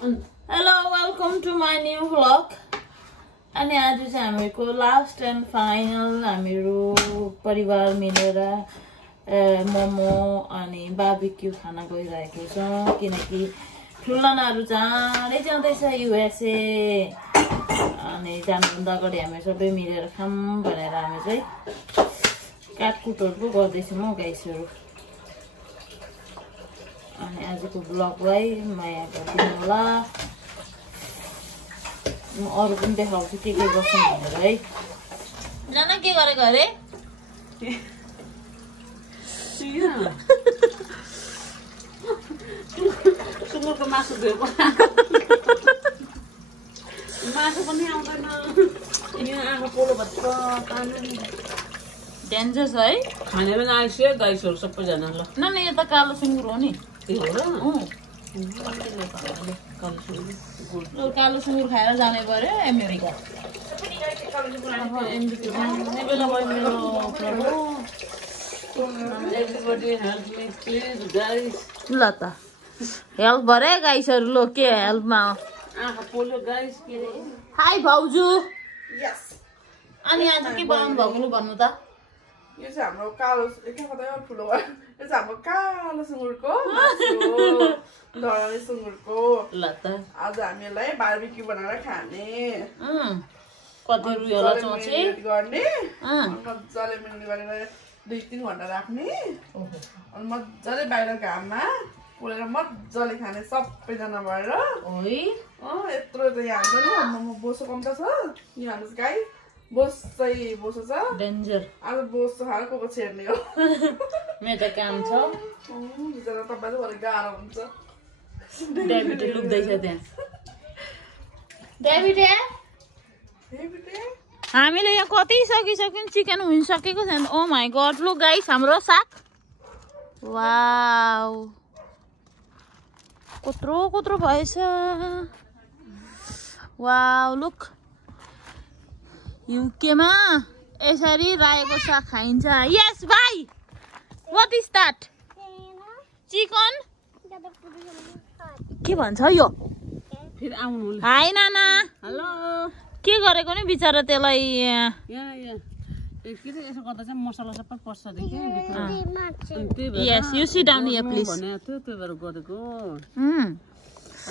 Hello, welcome to my new vlog. अनि आज चाहिँ हामीको लास्ट एन्ड फाइनल हामीहरू परिवार मिलेर मोमो अनि बार्बिक्यू खान गइरहेको छ किनकि ठुलनाहरू चाँडै जाँदैछ युएसए अनि जानुभन्दा अगाडि हामी सबै मिलेर खाऊँ भनेर हामी चाहिँ काटकुटहरु गर्दैछौँ म गाइसहरु अनि आजको ब्लगलाई माया गरिदिनु होला म अरु पनि देखाउँछु के गर्छौं भनेर है नाना के गरेको अरे सुँगुरको मासु दिएको मासु पनि आउँदैन यहाँ आँखा पोलो भन्छ डेन्जर छ है खाने पनि आइसक्यो गाइसहरु सबैजना ल नाना यो त कालो सुँगुर हो नि ए हो र कालो सुँगुर खाएर जाने पर्यो अमेरिका ल त हेल्प गरे गाइसहरु लो के हेल्पमा हाई भाउजू यस अनि आज के बनाउनु भएको भन्नु त यो चाहिँ हाम्रो कालो के कतै ठुलो भयो यो चाहिँ हाम्रो कालो सुँगुरको धराले सुँगुरको ल त आज हामीलाई बार्बिक्यू बनाएर खाने कति रुयो होला चोचे गर्ने मजाले मिल्ने गरेर 2-3 घण्टा राख्ने अनि मजाले बाहिर घाममा पोलेर मजाले खाने सबैजना भएर ओइ यत्रो त यहाँ हुन्छ नि म बोसो कम्ता छ यहाँ हाल्नुहोस् गाई बोस चाहिँ बोसो छ डेन्जर आज बोसो खाएर को छेर्ने हो मेरो त काम छ बिचरा तपाईलाई भरे गाह्रो हुन्छ डेभिड लुक्दैछ त्यहाँ डेभिड हामीले यहाँ कति सकिसक्यौं चिकन हुन सकेको छैन oh my God look guys हाम्रो साग वाउ कत्रो भएछ वाउ लुक युकेमा यसरी रायोको साग खाइन्छ यस भाइ व्हाट इज दैट चिकन के भन्छ यो फेरि आउनु हाय नाना हेलो के गरेको नि बिचारा त्यसलाई यहाँ के यसो गर्दा चाहिँ मसला सबै पर्छ देखि yes you sit down here please भने त्यो भएर गरेको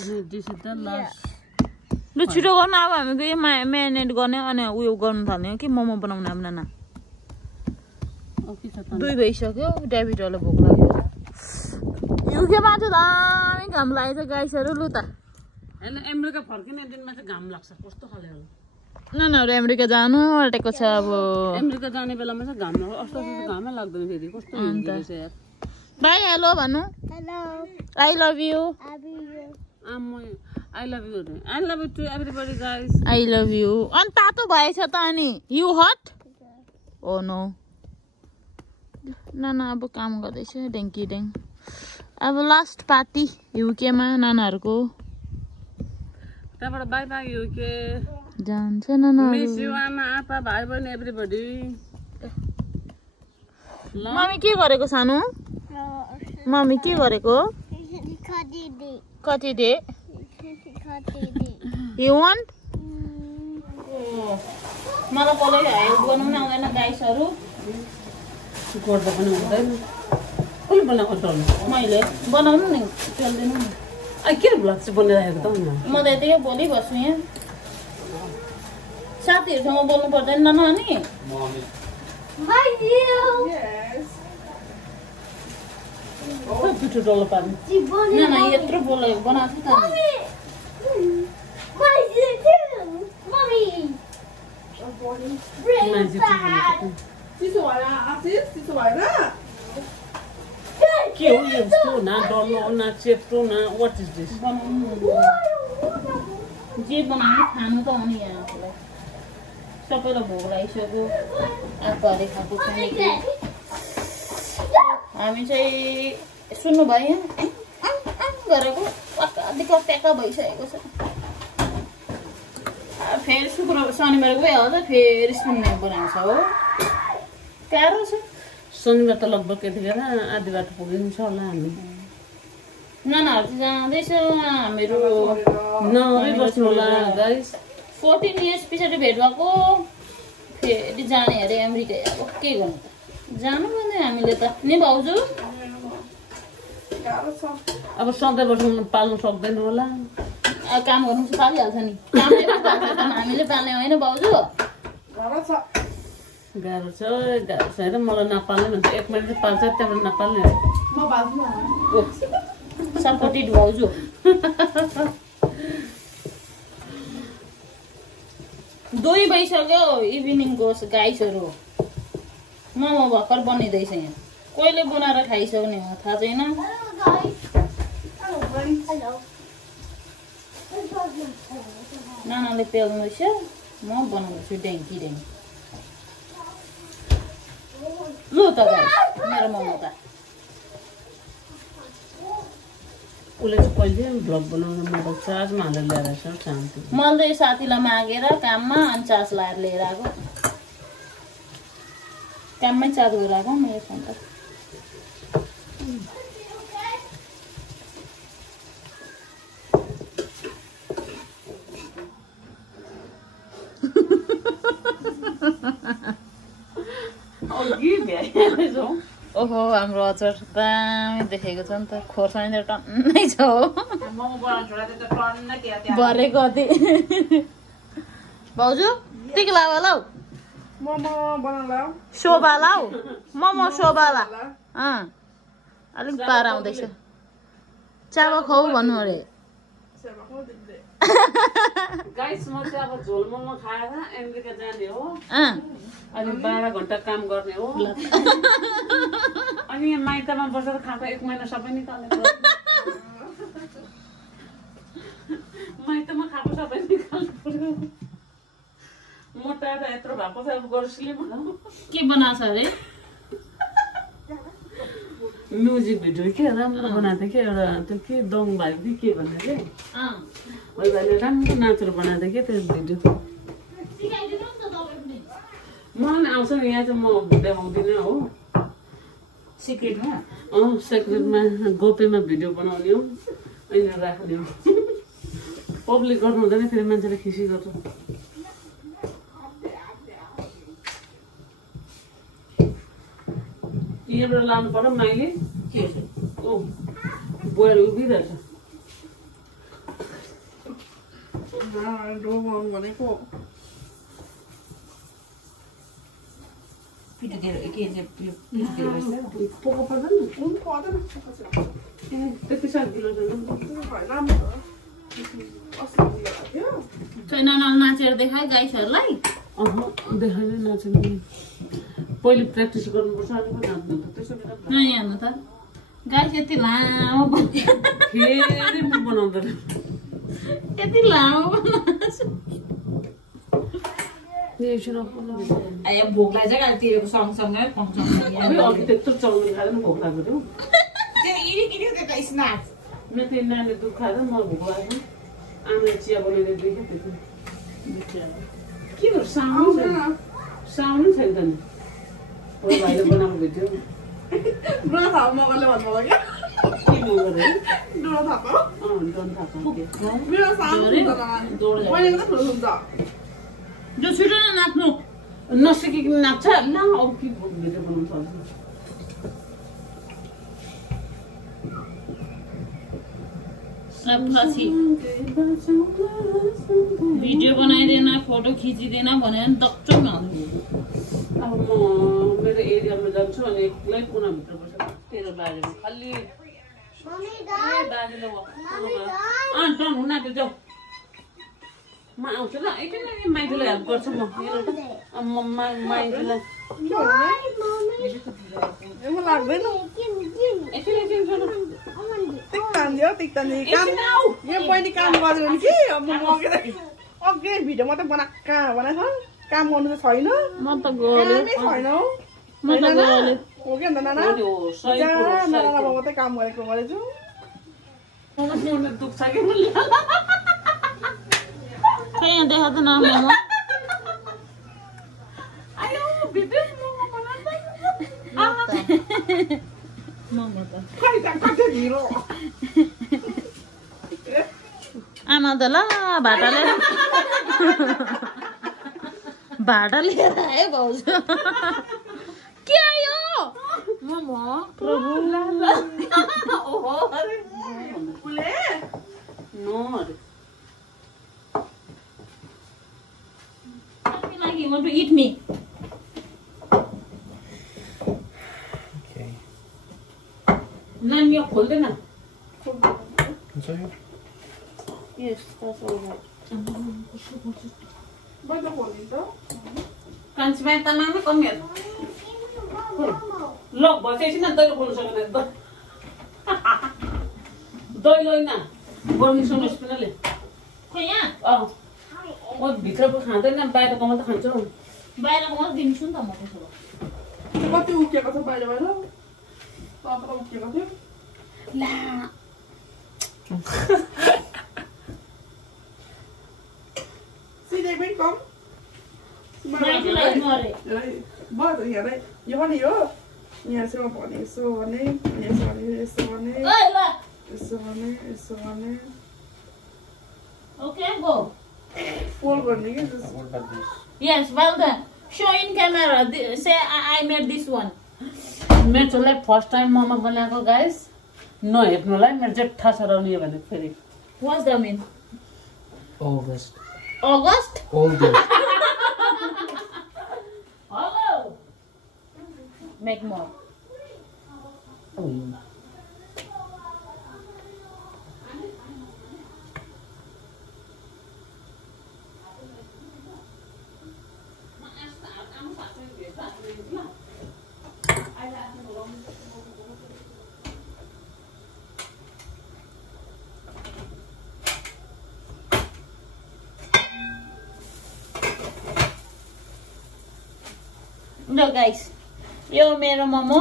अनि दिस इज द लास्ट लु छिटो गर्नु अब हामीको यो म्यारिनेट गर्ने अनि उयो गर्नु थाल्ने हो कि मोमो बनाउने अब नाना 2 भइसक्यो डेभिडले भोक लाग्यो युकेमा चाहिँ दामी घाम लागेछ गाइसहरु लु त हैन अमेरिका फर्किने दिनमा चाहिँ घाम लाग्छ कस्तो खाले होला नानाहरु अमेरिका जानु आँटेको छ अब अमेरिका जाने बेलामा चाहिँ घाम लाग्छ अस्ति घामै लाग्दैन फेरि कस्तो हुन्छ यार बाइ हेलो भन्नु hello I love you I love you. I love you too, everybody, guys. I love you. अनि तातो भएछ त अनि यु हट ओ नो नाना अब काम गर्दैछ डेङ्की डेङ अब लास्ट पार्टी युकेमा नानाहरुको त्यहाँबाट बाइ बाइ युके जान्छ नाना मिस यु आमा आपा भाइ बहिनी एभ्रीबडी मम्मी के गरेको सानो मम्मी के गरेको कति दे You want? मलाई कसले हेल्प गर्नु पनि आउँदैन गाइसहरु गर्दा पनि हुँदैन कसले बनाएको त मैले बनाउनु नि चल्दैन नि के ब्लग चाहिँ बनाइरहेको त म त यतिकै बोलिबस्छु यहाँ साथीहरुसँग बोल्नु पर्दैन न अनि पिठो डल्लो पार्नु नाना यत्रो बोलेको बनाएको त के हो यस्तो न डल्लो न चेप्टो न व्हाट इज दिस जे बनाउनु खानु त हो नि यहाँ आफूलाई सबैलाई भोक लागिसक्यो आफूहरूले खाएको छैन हामी चाहिँ सुन्नु भयो गरेको कत्याक्क भइसकेको छ फेरि शनिबार गइहाल्छ फेरि सुन्ने बनाउँछ हो गाह्रो छ शनिबार त लगभग यतिखेर आधी बाटो पुगिन्छ होला हामी नानाहरू चाहिँ जाँदैछ हामीहरू नरै बस्नु होला गाइस 14 इयर्स पछाडि भेट भएको फेरि जाने अरे अमेरिका अब के गर्नु त जानु पर्ने हामीले त नि भाउजू गाह्रो छ अब सधैँ बस्नु पाल्नु सक्दैन होला काम गर्नु चाहिँ पालिहाल्छ नि कामले पनि पाल्छ त हामीले पाल्ने होइन भाउजू गाह्रो छ गाह्रो छ हेर मलाई नपाल्ने भन्छ 1 महिना चाहिँ पाल्छ त्यहाँबाट नपाल्ने अरे म बाल्छु सपोर्टेड भाउजू दुई भइसक्यो इभिनिङको गाइसहरू मोमो भर्खर बनिँदैछ यहाँ कहिले बनाएर खाइसक्ने हो थाहा छैन नानाले पेल्दैछ म बनाउँदैछु ड्याङ्की ड्याङ्की लु त गाइस मेरो मोमो त उसले चाहिँ पहिले भ्लग बनाउन मोबाइल चार्जमा हालेर ल्याएर शान्ति मैले त साथीलाई मागेर काममा अनि चार्ज लाएर लिएर आएको काममै चार्ज गरेर आएको मेरो फोन त ओहो हाम्रो अचार दामी देखेको छ नि त खोर्सानी त टन्नै छ हो भरे कति भाउजू टिक लावा लाउ मोमो बनाउला शोभा लाउ मोमो शोभाला अलिक पार आउँदैछ चाबा खाऊ भन्नु अरे गाइस म चाहिँ अब झोल मोमो खाएर अमेरिका जाने हो अनि 12 घण्टा काम गर्ने हो अनि माइतमा बसेर खाएको 1 महिना सबै निकाल्ने माइतमा खाएको सबै निकाल्नु पर्यो मोटा त यत्रो भएको छ अब गर्छिले मलाई के बनाछ अरे म्युजिक भिडियो के राम्रो बनाएको थियो एउटा त्यो के दङ भाइ के भन्ने रे अहिले राम्रो नाचेर बनाएको थियो त्यो भिडियो मलाई आउँछ नि यहाँ चाहिँ म देखाउँदिनँ हो सिक्रेटमा सेक्रेटमा गोपेमा भिडियो बनाउने हो अहिले राख्ने हो पब्लिक गर्नु हुँदैन फेरि मान्छेले खिसी गर्छ यहाँबाट लानु पर्यो माइले ओ बुहारी उभिरहेछ भनेको पोको पर्दैन त्यति सानो नानाले नाचेर देखाए गाइसहरूलाई देखाइले नाच्नु पहिले प्र्याक्टिस गर्नुपर्छ अनि पो नाच्नु त त्यसो बेला हेर्नु त गाइस यति लामो फेरि म बनाउँदैन यति लामो भोक लाग्छ क्या तिरेको सँगसँगै अघि त्यत्रो चल्नु खाँदैन भोक लाग्यो स्न्याक्स मेरो त्यो नानीले दुध खाँदा मलाई भोक लाग्यो आमाले चिया बनाइदिएर देखेँ त्यति के गर्छ साउन्ड छैन त नि भाइले बनाएको भिडियो डुला थापा मगरले भन्नुभयो क्या के मगर डुला थापा डन थापा मेरो साउन्ड पहिलेको त ठुलो हुन्छ जो छिटो न नाच्नु नसिकिकन नाच्छ ल अब के भिडियो बनाउनु पर्छ भिडियो बनाइदिएन फोटो खिचिदिएन भनेर दक्चो आउँछ अब म मेरो एरियामा जान्छु अनि एक्लै कुनाभित्र बसेर तेरो बारेमा खालि बाजेले डन हुन आँट्यो जाऊ म आउँछु ल एकैन माइतीलाई हेल्प गर्छु म माइतीलाई लाग्दैन यो बहिनी काम गर्दैन कि अब म अघि भिडियो मात्रै बनाएको बनाएको काम गर्नु त छैन म त गरे छैन हौ म त गरे हो कि अन्त नाना नाना मात्रै काम गरेछु दुख्छ कि मलाई खै यहाँ देखा त न मोमो मोमो त खै त कति ढिलो आमा त ल भाटा लिएर आयो भाउजू के आयो मोमो प्रभु ओहो पुले नो अरे like you want to eat me Okay. नानी यो खोल्दैन हुन्छ यो yes that's all right बन्द खोल्नु त कान्छीमा त नामै कमी हेर्नु लक भएपछि न दैलो खोल्नु सकेन दैलो होइन बर्नी सुन्नुहोस् पिनाले खोइ यहाँ म भित्रको खाँदैन बाहिरको मात्रै खान्छु बाहिरको मात्रै दिन्छु नि त म त्यसो भए कति उक्किएको छ बाहिर बाहिर तत्र उक्किएको थियो ला सिधै पनि कम माइतीलाई मरे भयो त हेरै यो पनि हो यहाँ चाहिँ भने यसो भने यसो भने यसो भने ओइ ल यसो भने यसो भने okay go फोल्ड गर्ने के जस्तो What about this? yes well done show in camera say I made this one मेरो छोरालाई फर्स्ट टाइम मोमो बनाएको गाइस नहेर्नुलाई मेरो जेठा सराउने भने फेरि what's the mean August. August August. hello make more ल गाइस यो मेरो मोमो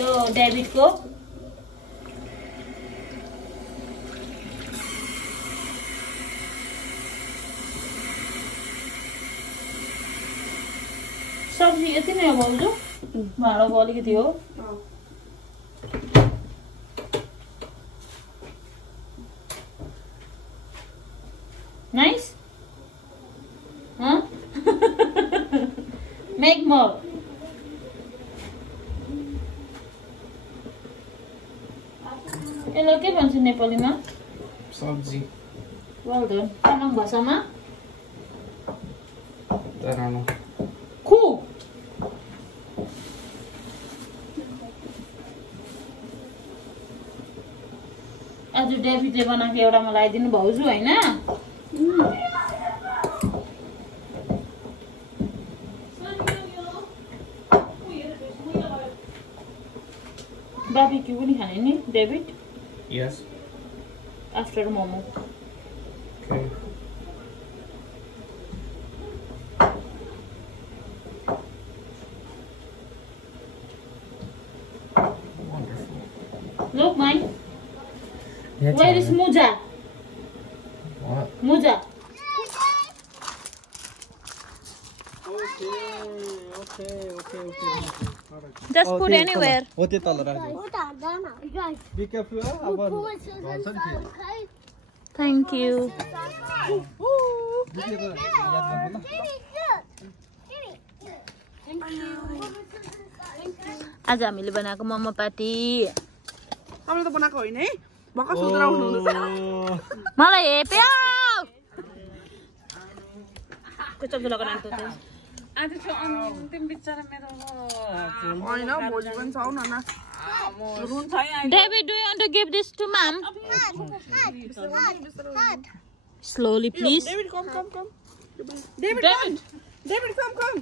यो डेभिडको सब्जी यति नै हो भाउजू भाँडाको अलिकति हो नाइस मेक मोर यसलाई के भन्छ नेपालीमा Sabzi. वेल डन तामाङ भाषामा Tarano. खु आज डेभिडले बनाएको एउटा मलाई आइदिनु भाउजू होइन बार्बिक्यू पनि खाने नि David Yes. After momo Okay. Wonderful. Look, mine. Yeah, Where is Muja? What? Muja. Okay. Just put anywhere. हो त्यो तल राख्नु बी केयरफुल अब भन्छ नि Thank you. दिदी याद गर्नु ल आज हामीले बनाएको मोमो पार्टी तपाईँले त बनाएको होइन है भर्खर सोधेर आउनु हुँदैछ मलाई हेप्यो कस्तो लगाउनु त आज चाहिँ अन्तिम बिचरा मेरो होइन भोलि पनि छ न रुन्छ है David, do you want to give this to mom? Slowly, please. David come David come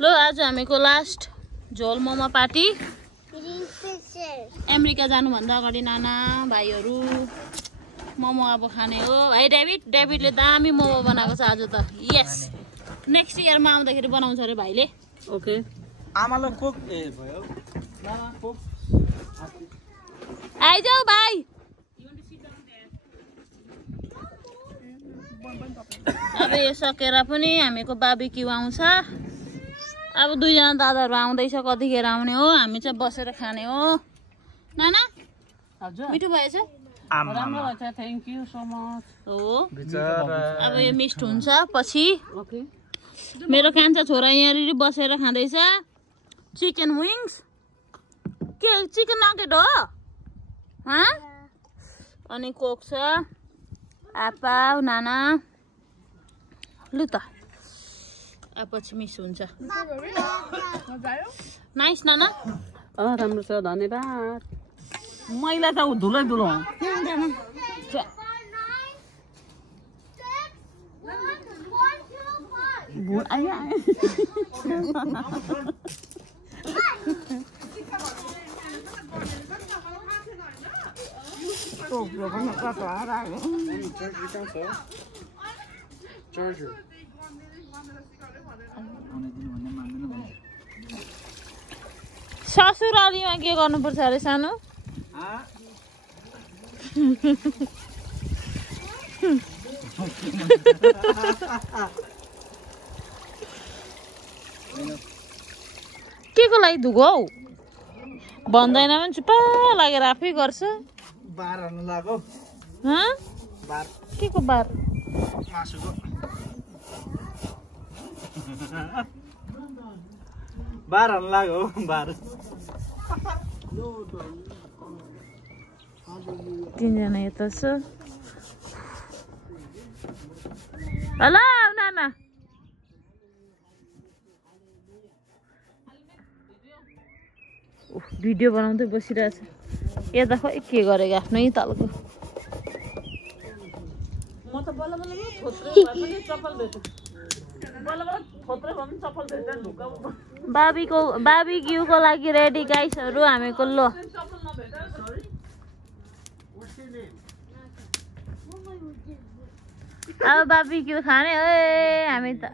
लो आज हामीको लास्ट झोल मोमो पार्टी अमेरिका जानुभन्दा अगाडि नाना भाइहरू मोमो अब खाने हो है डेभिडले दामी मोमो बनाएको छ आज त यस नेक्स्ट इयरमा आउँदाखेरि बनाउँछ अरे भाइले ओके आमालाई कोक भयो नाना कोक आइजाऊ भाइ अब यो सकेर पनि हामीको बार्बिक्यू आउँछ अब दुईजना दादाहरू आउँदैछ कतिखेर आउने हो हामी चाहिँ बसेर खाने हो नाना हजुर मिठो भएछ राम्रो भएछ थ्याङ्क यू सो मच हो अब यो मिष्ट हुन्छ पछि ओके मेरो कान्छा छोरा यहाँनिर बसेर खाँदैछ चिकन विङ्स के चिकन नगेट हो अनि कोक छ आप्पा नाना लु त पछि मिस हुन्छ नाइस नाना राम्रो छ धन्यवाद मैला त धुलै धुलो ससुरालीमा के गर्नुपर्छ अरे सानो के को लागि धुगो हौ भन्दैन भने चुप्पा लागेर आफै गर्छ बार हाल्नु लाग्यो के को बार मासुको बार हाल्नु लाग्यो बार तीनजना यता छ हेलो नाना भिडियो बनाउँदै बसिरहेछ यता खै के गरेको आफ्नै तालको म त बल्ल बल्ल थोत्रे भए पनि चप्पल भेट्छु बल्ल बल्ल थोत्रे भए पनि चप्पल भेट्दा ढुक्का बाबीक्यूको लागि रेडी गाइसहरू हामीको लो चप्पल नभेट्दा सरी अब बाबीक्यू खाने ए हामी त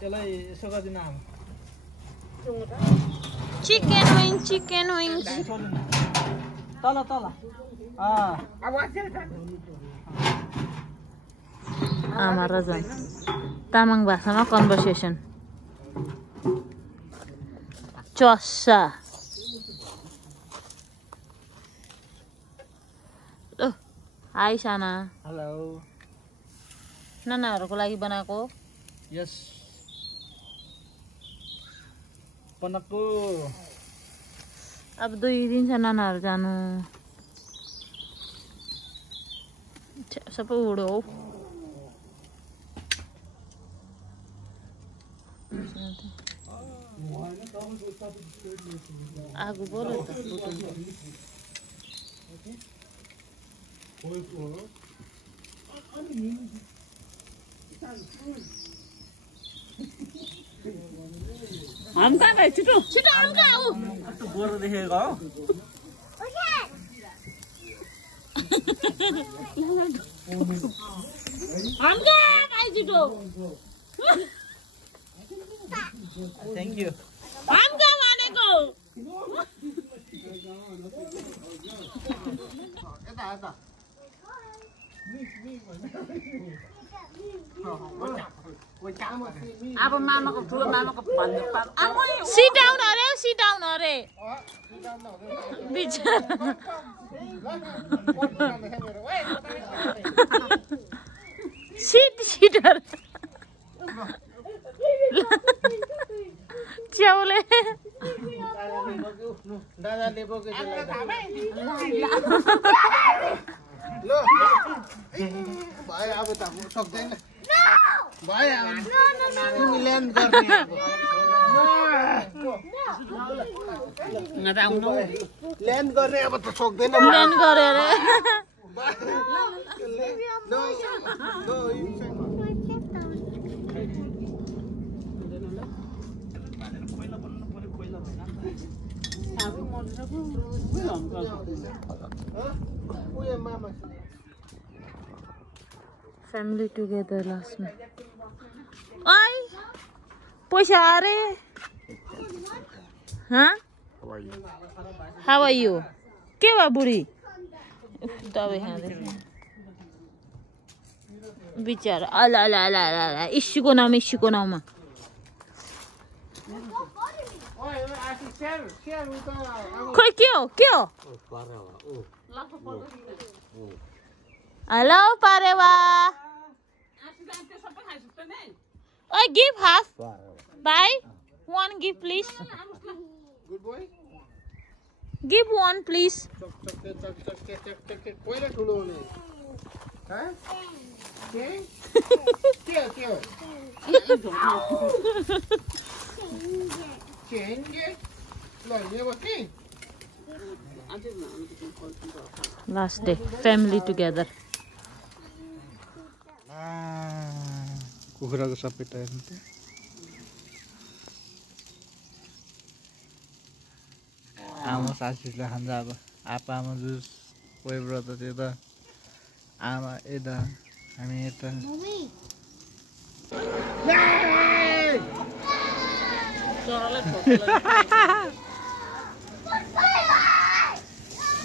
त्यसलाई यसो गरिदिन आमा चिकन विङ्स तल तल आमा र जन तामाङ भाषामा कन्भर्सेसन चस्सा हाई साना हेलो नानाहरूको लागि बनाएको यस बनाएको अब 2 दिन छ नानाहरू जानु सबै उडो हौ आगो बोल्यो त हम कहाँ गए छिटो छिटो आउनु कहाँ हो कस्तो बोरो देखेको हो हम कहाँ गए छिटो थ्याङ्क यू हम कहाँ भनेको अब मामाको ठुलो मामाको भन्नु सिट डाउन अरे सिट डाउन अरे बिचारा सिट च्याउले दादाले ल भयो अब त सक्दैन भयो तिमी ल्यान्ड गर्ने ल्यान्ड गर्ने अब त सक्दैन ल्यान्ड गरे अरे family together last night. Oi, पैसा अरे हाँ? How are you? के भा बुढी? दबाई खाँदै बिचारा अला अला अला अला इस्युको नाउँमा खोइ के हो हेलो पारेवा ओइ give half by one give please good boy give one please पहिला ठुलो हुने last day family together कुखुराको सबै टाइम आमा सासूले खान्छ अब आप्पा आमा जुस कोही व्रत त्यो त आमा यता हामी यता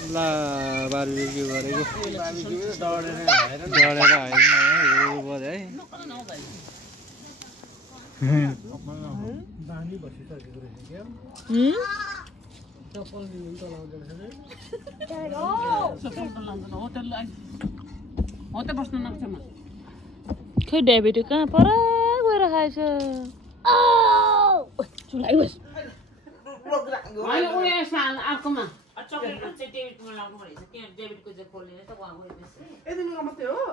ल बारबिक्यु गरेको डढेर होइन है बानी बसिसकेको रहेछ क्या चप्पल लिनु त लाउँदैन खै डेभिड कहाँ पर गएर खाएछ चुलाइ बस चक्लेट चाहिँ डेभिडमा लाउनु भनेको छ त्यहाँ डेभिडको चाहिँ खोल्ने त उहाँ गएपछि यति मात्रै हो